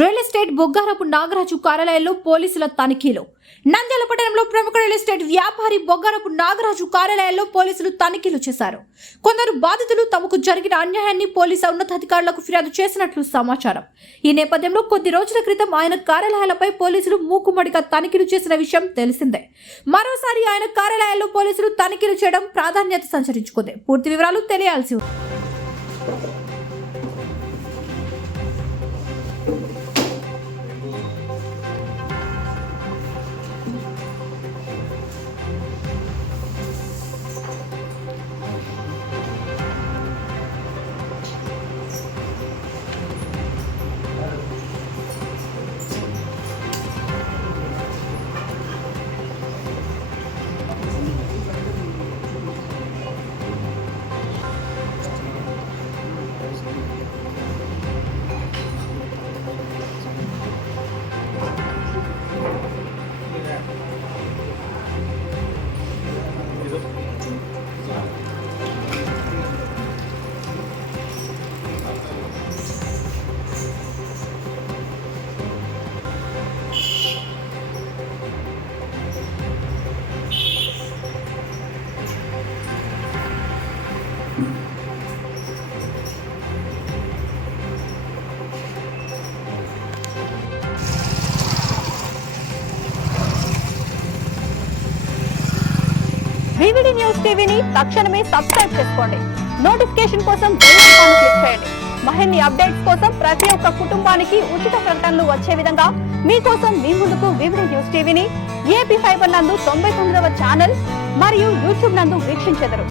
Real estate Boggarapu Nagaraju కార్యాలయంలో పోలీసుల తనిఖీలు. నంద్యాల పట్టణంలో ప్రముఖ రియల్ ఎస్టేట్ వ్యాపారి బొగ్గారపు నాగరాజు కార్యాలయంలో పోలీసులు తనిఖీలు చేశారు. కొందరు బాధితులు తమకు జరిగిన అన్యాయాన్ని పోలీసు ఉన్నతాధికారులకు ఫిర్యాదు చేసినట్లు సమాచారం. ఈ నేపథ్యంలో కొద్ది రోజుల క్రితం ఆయన కార్యాలయాలపై పోలీసులు మూకుమ్మడిగా తనిఖీలు చేసిన విషయం తెలిసిందే. మరోసారి ఆయన కార్యాలయాల్లో పోలీసులు తనిఖీలు చేయడం ప్రాధాన్యత సంచరించుకుంది. పూర్తి వివరాలు తెలియాల్సి ఉంది. వివిడి న్యూస్ టీవీని తక్షణమే సబ్స్క్రైబ్ చేసుకోండి. నోటిఫికేషన్ కోసం బెల్ ఐకాన్ క్లిక్ చేయండి. మరిన్ని అప్డేట్స్ కోసం ప్రతి ఒక్క కుటుంబానికి ఉచిత ప్రకటనలు వచ్చే విధంగా మీకోసం మీ ముందుకు వివిడి న్యూస్ టీవీని ఏపీ ఫైబర్ నందు 99వ ఛానల్ మరియు యూట్యూబ్ నందు వీక్షించెదరు.